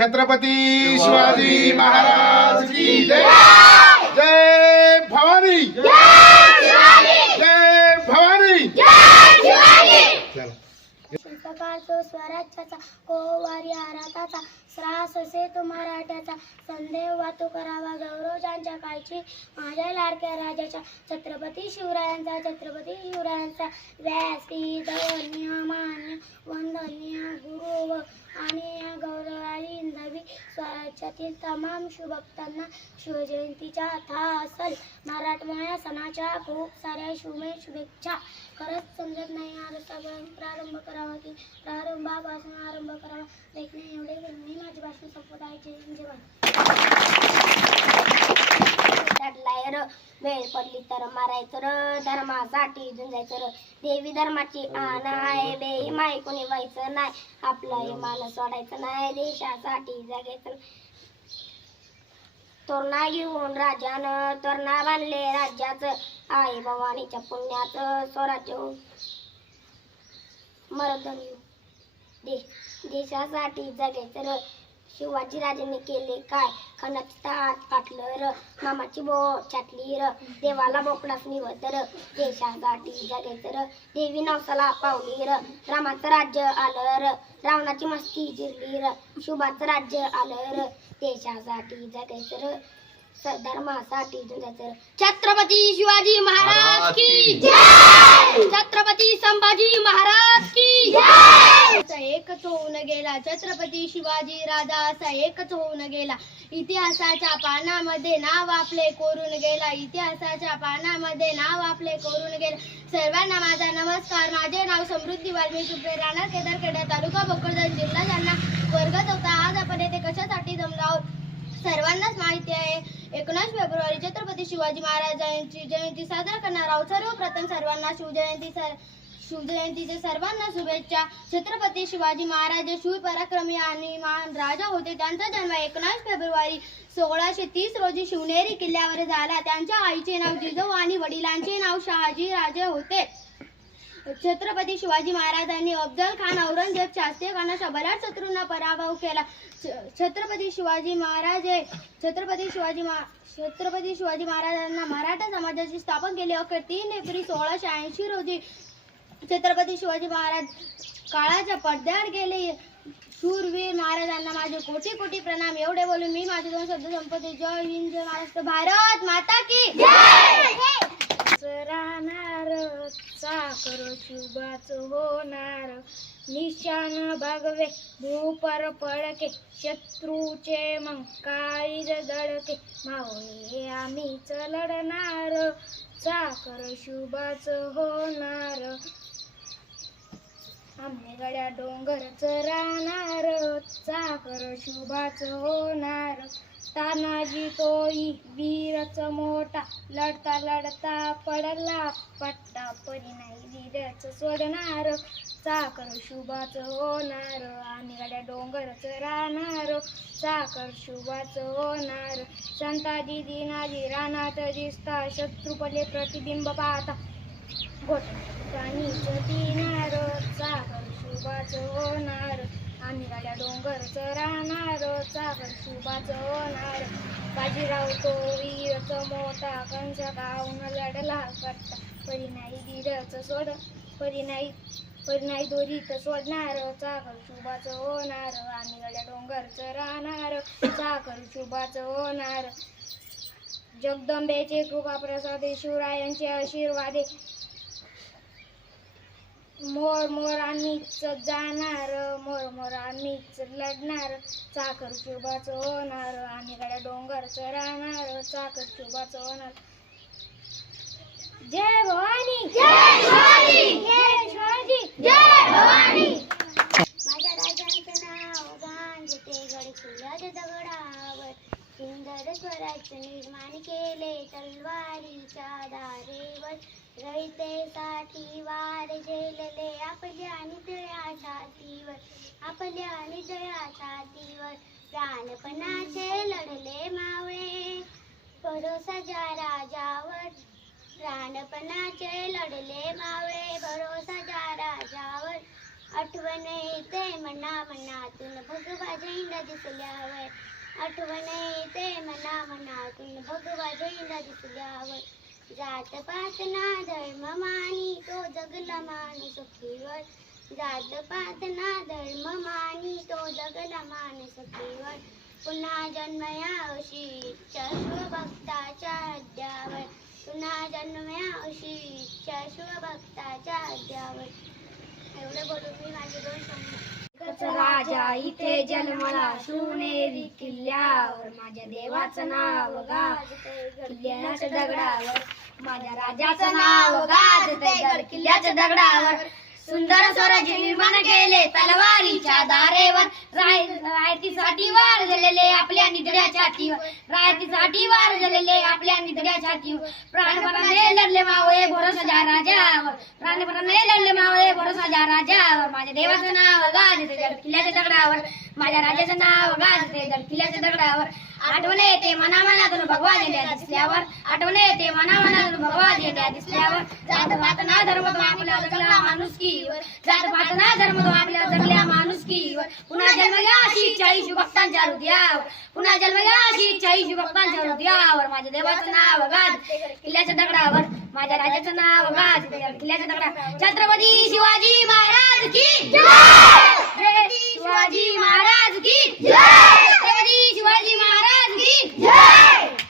छत्रपती शिवाजी महाराज की जय। जय। भवानी। जय भवानी। चला। शिल्पकार तो स्वराज्याचा कोवारी आराताचा श्रास असे तो मराठ्याचा संदेह वातो करावा गौरव ज्यांच्या काळची माझ्या लाडक्या राजाच्या छत्रपती शिवरायांचा छत्रपती शिवरायांचा व्यासपीठ वंदनीय गुरु व आणि या गौरवाली नवी स्वराज्यातील तमाम शिवभक्तांना शिवजयंतीच्या था असल मराठमोळ्या सणाच्या खूप साऱ्या शुभे शुभेच्छा. खरंच समजत नाही आजचा प्रारंभ करावा की प्रारंभापासून आरंभ करावा. लेखणे एवढे. मी माझी भाषण संपत आहे. जय जेवण जय र वेळ पडली तर मारायचं र धर्मासाठी झुंजायचं र. देवी धर्माची आण आहे बे माय कोणी व्हायचं नाही. आपला इमान सोडायचं नाही देशासाठी जगायचं तोरणा घेऊन राजानं तोरणा बांधले राज्याचं आई भवानीच्या पुण्याचं स्वराज्य. मरदन दे देशासाठी जगायचं र. शिवाजीराजांनी केले काय? खणाची आत पाटलं र मामाची बो छाटली र देवाला बोकडाच निवत र देशासाठी जगायचं र देवी नवसाला पावली र रामाचं राज्य आलं र रावणाची मस्ती जिरली र शुभाचं राज्य आलं र देशासाठी जगायचं र धर्मासाठी छत्रपती शिवाजी महाराज की छत्रपती संभाजी महाराज की एकच होऊन गेला छत्रपती शिवाजी राजा असा एकच होऊन गेला. इतिहासाच्या पानामध्ये नाव आपले कोरून गेला इतिहासाच्या पानामध्ये नाव आपले कोरून गेला. सर्वांना माझा नमस्कार माझे नाव समृद्धी वाल्मी सुपे राहणार केदारखेडा तालुका भोकरदन जिल्हा जालना. वर्ग चौथा आज आपण येथे कशासाठी जमलो आहोत? सर्वांनाच माहिती आहे एकोणास फेब्रुवारी छत्रपती शिवाजी महाराजांची जयंती साजरा करणार आहोत. सर्वप्रथम सर्वांना शिवजयंती सर शिवजयंतीच्या सर्वांना शुभेच्छा. छत्रपती शिवाजी महाराज शिवपराक्रमी आणि महान राजा होते. त्यांचा जन्म एकोणास फेब्रुवारी सोळाशे तीस रोजी शिवनेरी किल्ल्यावर झाला. त्यांच्या आईचे नाव जिजाऊ आणि वडिलांचे नाव शहाजी राजे होते. छत्रपती शिवाजी महाराजांनी अफजल खान औरंगजेब शास्त्रीय खानाच्या बऱ्याच शत्रूंना पराभव केला. छत्रपती शिवाजी महाराज हे छत्रपती शिवाजी महा छत्रपती शिवाजी महाराजांना मराठा समाजाची स्थापन केली. अखेर तीन एप्रिल सोळाशे ऐंशी रोजी छत्रपती शिवाजी महाराज काळाच्या पडद्यावर गेले. शूरवीर महाराजांना माझे कोटी कोटी प्रणाम. एवढे बोलून मी माझे दोन शब्द संपते जय हिंद जय महाराष्ट्र भारत माता की जय! राहणार चाकर शुभाच होणार. निशान भागवे भूपर पडके शत्रूचे मग काळीज दडके मावळे आम्हीच लढणार चाकर शुभाच होणार. आम्ही गड्या डोंगरच राहणार चाकर शुभाच होणार. तानाजी तोई वीरच मोठा लढता लढता पडला. पट्टा परी नाही वीरच सोडणार. चाकर शुभाच होणार आणि गड्या डोंगरच राहणार. चाकर शुभाच होणार. संताजी दिनाजी रानात दिसता. शत्रुपले प्रतिबिंब पाहता. घोट प्राणीच पिणार. चाकर शुभाच होणार. आम्ही गाड्या डोंगरच राहणार चाकर शुभाच होणार. बाजीराव तो वीरच मोठा कंस गाऊन लढला करता. परी नाही धीरच सोड परी नाही परी नाही दोरीत सोडणार. चाकर शुभाच होणार आम्ही गाड्या डोंगरच राहणार. चाकर शुभाच होणार. जगदंबेचे कृपा प्रसादे शिवरायांचे आशीर्वादे मोर मोर आम्हीच जाणार मोर मोर आम्हीच लढणार. चाकर शुभाच होणार आणि गड्या डोंगरच राहणार. चाकर शुभाच होणार. जय भवानी! जय शिवाजी जय शिवाजी! जय भवानी! माझ्या राजांचं नाव गांजे ते गड फुलाच्या दगडावर सुंदर स्वराज्य निर्माण केले तलवारीच्या दारेवर. रयतेसाठी वार झेलले आपल्या नितळ्या छातीवर. आपल्या नितळ्या छातीवर प्राणपणाचे लढले मावळे. भरोसाच्या राजावर प्राणपणाचे लढले मावळे. भरोसाच्या राजावर आठवण येते मना मनातून भगवा झेंडा दिसल्यावर आठवण येते मना मनातून भगवा झेंडा दिसल्यावर जात पात ना धर्म मानी. तो जगला माणूस केवळ जात पात ना धर्म मानी. तो जगला माणूस केवळ पुन्हा जन्मयावशी. शिवभक्ताच्या अध्यावर. पुन्हा जन्मयावशी. शिवभक्ताच्या अध्यावर. एवढं बोलून मी माझे दोन राजा इथे जन्मला. सुनेरी किल्ल्यावर माझ्या देवाचं नाव गाजतंय किल्ल्याच्या दगडावर. माझ्या राजाचं नाव गाजतंय गड किल्ल्याच्या दगडावर. सुंदर स्वराज निर्माण केले तलवारीच्या दारेवर. राय रायतीसाठी वार झालेले आपल्या निधड्या छातीवर. रायतीसाठी वार झालेले आपल्या निधड्या छातीवर. प्राणपणाने लढले मावळे भरोसा राजावर. प्राणपणाने लढले मावळे भरोसा राजावर. माझ्या देवाचं नाव गाजते किल्ल्याच्या दगडावर. माझ्या राजाचं नाव गाजते किल्ल्याच्या दगडावर. आठवण येते मना मनातून भगवा दिल्या दिसल्यावर. आठवण येते मना मनातून भगवा दिल्या दिसल्यावर. जात पात ना धर्म तो आपल्या माणुसकीवर. जात पात ना धर्म तो आपल्या जगल्या माणुसकीवर. पुन्हा जन्म घ्या अशी इच्छा ही भक्तांच्या हृदयावर. पुन्हा जन्म घ्या अशी इच्छा ही भक्तांच्या हृदयावर. माझ्या देवाचं नाव गाज किल्ल्याच्या दगडावर. माझ्या राजाचं नाव गाज किल्ल्याच्या दगडावर. छत्रपती शिवाजी महाराज की जय! शिवाजी महाराज की छत्रपती शिवाजी महाराज की पडती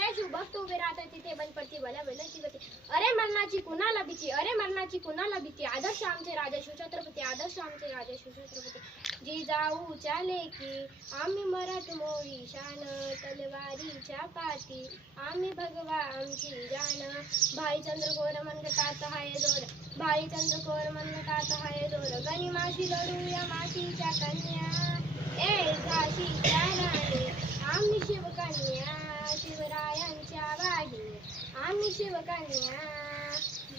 गती बघतो उभे राहतात तिथे बंद पडती भल्या बलाची गती अरे मरणाची कुणाला भीती अरे मरणाची कुणाला भीती आदर्श आमचे राजा शिवछत्रपती आदर्श आमचे राजा शिवछत्रपती जी जाऊ चाले की आम्ही मराठ मोळी शान तलवारीच्या पाती आम्ही भगवा आमची जाण भाई चंद्रकोर मनगटात हाय जोर भाई चंद्रकोर मनगटात हाय जोर गणिमाशी लढूया मातीच्या कन्या ए झाशीच्या राणी आम्ही शिवकन्या शिवरायांच्या वाहिनी आम्ही शिवकन्या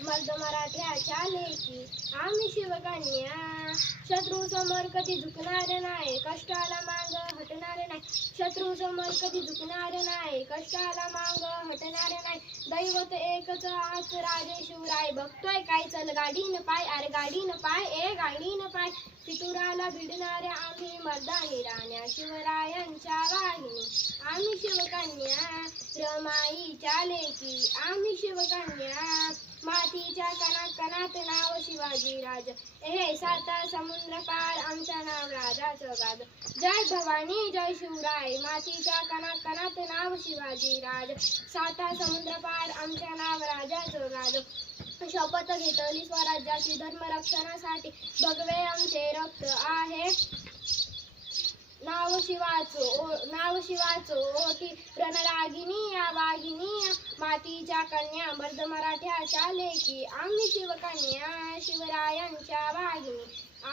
मर्द मराठ्याच्या लेखी आम्ही शिवकन्या शत्रू समोर कधी झुकणार नाही कष्टाला मांग हटणार नाही. शत्रू समोर कधी झुकणार नाही कष्टाला मांग हटणार नाही. दैवत एकच आज राजे शिवराय. बघतोय काय चल गाडीनं पाय अरे गाडीनं पाय ए गाडीनं पाय. फितुराला भिडणाऱ्या आम्ही मर्दानी राण्या शिवरायांच्या वाहिनी. आम्ही शिवकन्या रमाईच्या लेखी आम्ही शिवकन्या मातीच्या कणात कणात नाव शिवाजी राज. हे साता समुद्र पार आमच्या नाव राजाचं गाज. जय भवानी जय शिवराय. मातीच्या कणात कणात नाव शिवाजी राज. साता समुद्र पार आमच्या नाव राजाचं गाज. शपथ घेतली स्वराज्याची धर्मरक्षणासाठी. भगवे आमचे रक्त आहे. नाव शिवाचो नाव शिवाचो ओटी रणरागिनी या वाघिनी मातीच्या कन्या मर्द मराठ्याच्या लेखी आम्ही शिवकन्या शिवरायांच्या वाघिनी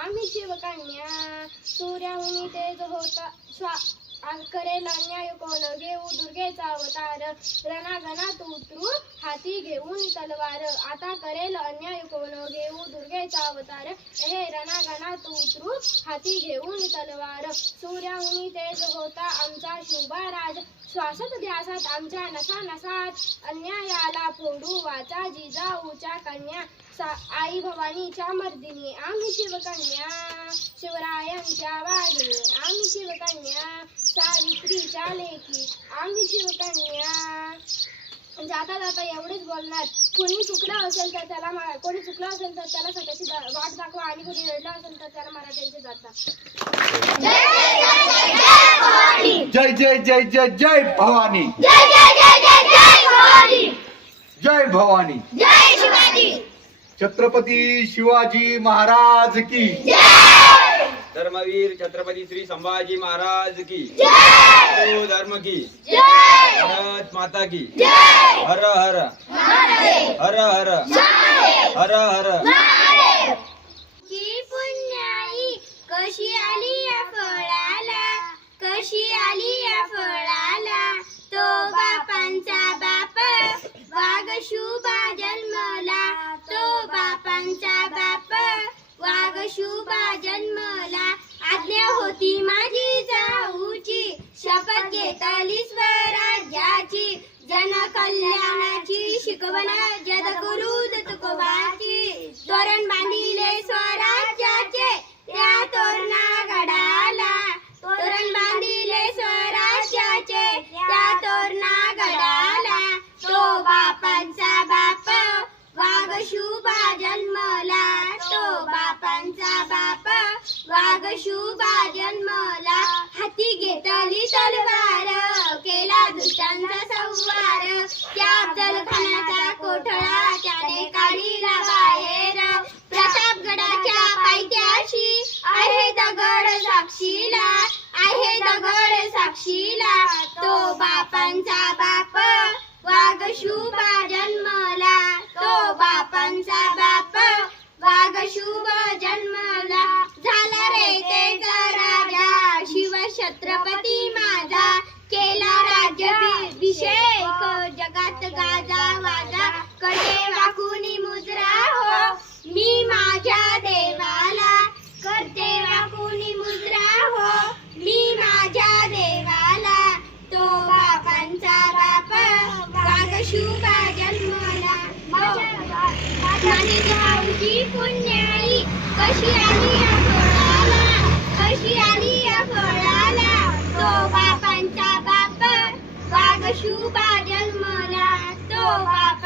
आम्ही शिवकन्या सूर्याहुनी तेज होता स्वा आ- करेल कोण घेऊ? दुर्गेचा अवतार रणागणात उतरू हाती घेऊन तलवार. आता करेल अन्याय कोण घेऊ? दुर्गेचा अवतार हे रणागणात उतरू हाती घेऊन तलवार. सूर्याहुनी तेज होता आमचा शुभाराज श्वासत ध्यासात आमच्या नसा नसात. अन्यायाला फोडू वाचा जिजाऊच्या कन्या. आई भवानीच्या मर्दिनी आम्ही शिवकन्या शिवरायांच्या वाघिनी आम्ही शिवकन्या सावित्रीच्या लेकी आम्ही शिवकन्या. जाता जाता एवढेच बोलणार. कोणी चुकलं असेल तर त्याला मा- कोणी चुकलं असेल तर त्याला स्वतःची वाट दाखवा आणि कोणी रडलं असेल तर त्याला मराठ्यांचे जाता. जय जय जय जय जय भवानी. जय जय जय जय जय भवानी. जय भवानी. जय शिवाजी. छत्रपती शिवाजी महाराज की. धर्मवीर छत्रपती श्री संभाजी महाराज की. धर्म की. भारत माता की. हर हर. हर हर. हर हर. की पुण्याई कशी आली? वाकुनी मुजरा हो. मी माझ्या देवाला करते वाकुनी मुजरा हो. मी माझ्या देवाला तो बापांचा बाप. वागशुभा जन्मला. माझी गावची पुण्याई. कशी आली या फळाला? कशी आली या फळाला? तो बापांचा बाप. वागशुभा जन्मला. तो बाप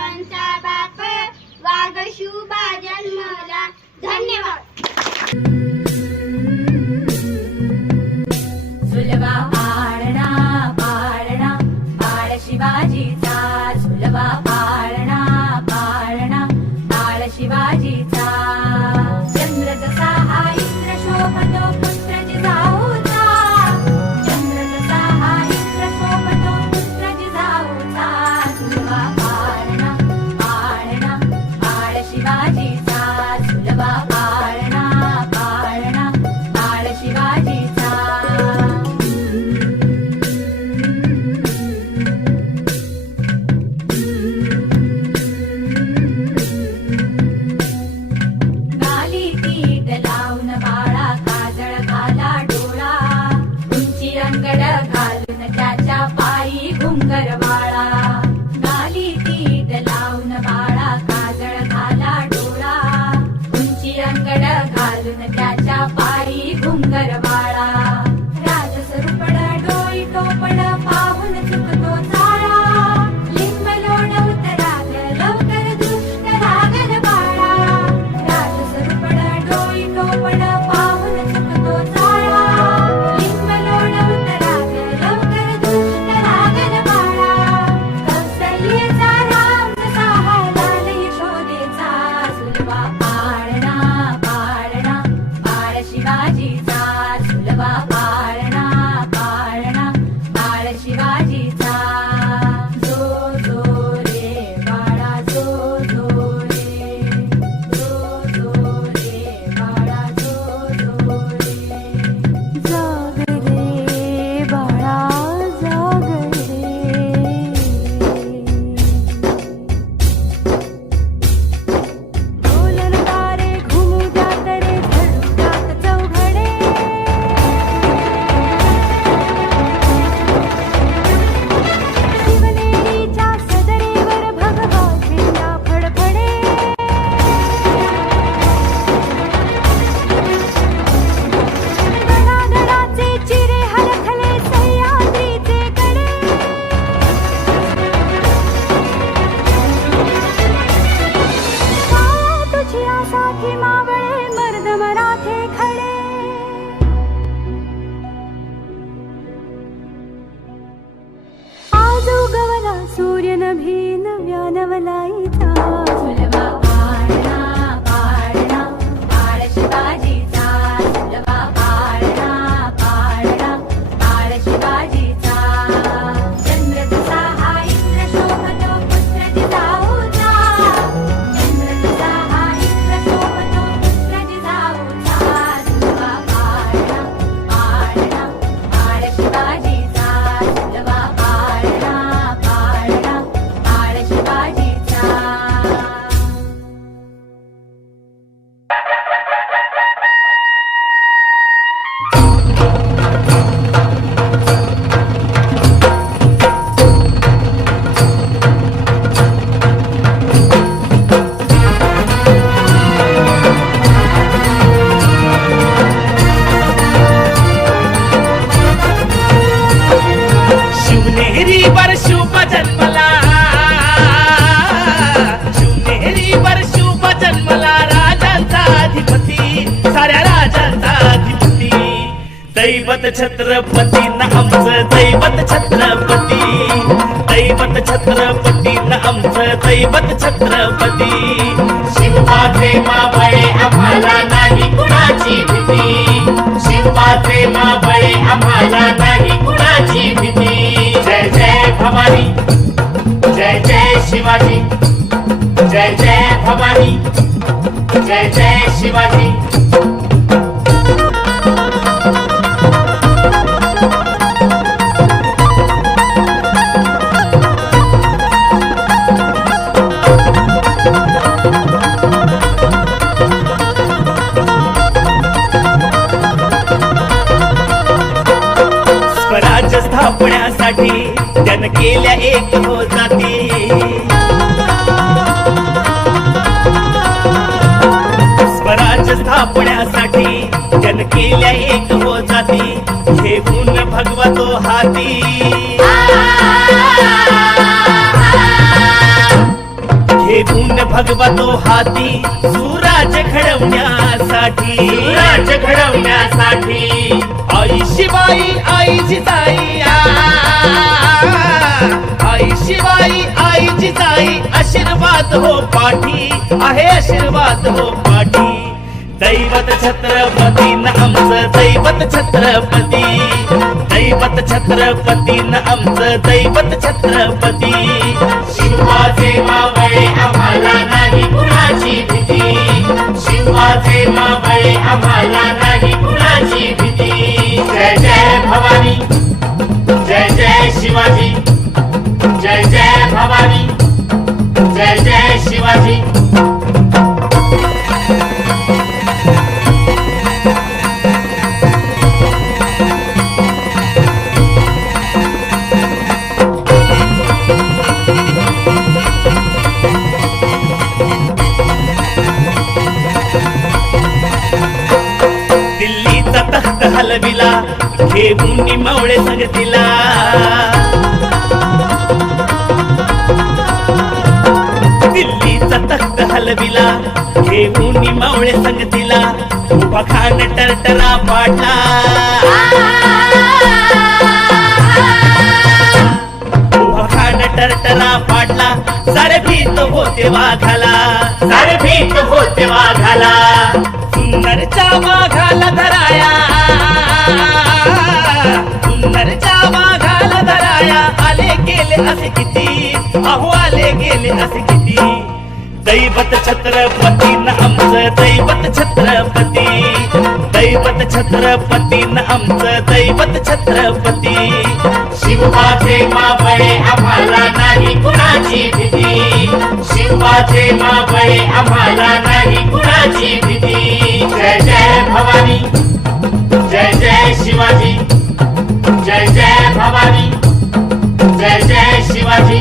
दैवत छत्रपती न आमचं दैवत छत्रपती. दैवत छत्रपती न आमचं दैवत छत्रपती. शिवबाचे माबळे आम्हाला नाही कुणाची भीती. शिवबाचे माबळे आम्हाला नाही कुणाची भीती. जय जय भवानी जय जय शिवाजी जय जय भवानी जय जय शिवाजी. साठी त्यानं केल्या एक हो जाती. स्वराज्य स्थापण्यासाठी त्यानं केल्या एक हो जाती. घेऊन भगवतो हाती. घेऊन भगवतो हाती सुराज घडवण्यासाठी. सुराज घडवण्यासाठी. आई शिवाई आईची ताई आई शिवाई आईची ताई आशीर्वाद हो पाठी आहे आशीर्वाद हो पाठी. दैवत छत्रपती न आमचं दैवत छत्रपती. दैवत छत्रपती न आमचं दैवत छत्रपती. शिवाचे मावळे आम्हाला नाही कुणाची भीती. शिवाचे मावळे आम्हाला जय जय शिवाजी. मवळे संगतीला. दिल्लीचा तख्त हलविला घेऊन मावळे संगतीला. उभा खान टरटरा पाडला. उभा खान टरटरा पाडला. सारे भीत होते वाघाला. सारे भीत होते वाघाला. सुंदरच्या वाघाला धराया. सुंदरच्या वाघाला धराया. आले गेले असे किती? अहो आले गेले असे किती? दैवत छत्रपती न आमचं दैवत छत्रपती. दैवत छत्रपती न आमचं दैवत छत्रपती. शिवबाचे मावळे आम्हाला नाही कुणाची भीती. शिवबाचे मावळे आम्हाला नाही कुणाची भीती. जय जय भवानी जय जय शिवाजी. जय जय भवानी जय जय शिवाजी।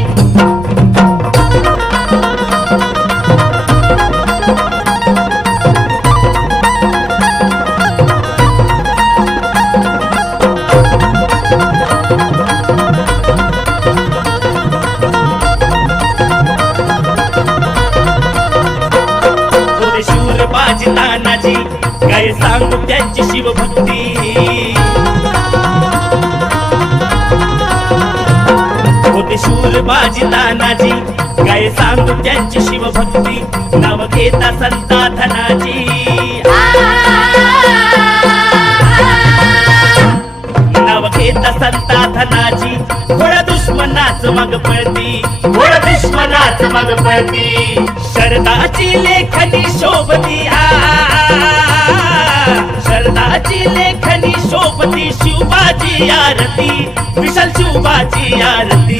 शूर बाजी तानाजी काय सांगू त्यांची शिवभक्ती. फुलबाजी तानाजी. काय सांगू त्यांची शिवभक्ती? नाव घेता संता धनाजी नाव घेता संता धनाजी थोड्या दुश्मनाच मग पळती. थोड्या दुश्मनाच मग पळती. शरदाची लेखनी शोभती शरदाची लेखनी शोभती. शिवबाजी आरती. विशाल शिवबाजी आरती.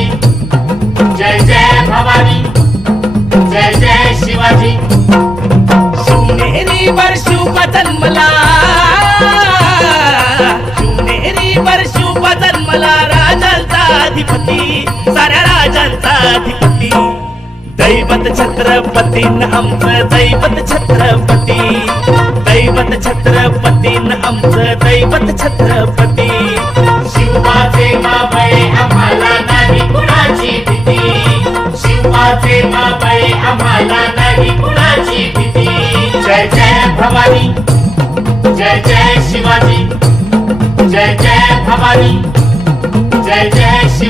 अधिपती साऱ्या राजांचा अधिपती. दैवत छत्रपती आमचं दैवत छत्रपती. दैवत छत्रपती आमचं दैवत छत्रपती. शिवाचे माबळे आम्हाला नाही कुणाची भीती. शिवाचे माबळे आम्हाला नाही कुणाची भीती. जय जय भवानी. जय जय शिवाजी. जय जय भवानी.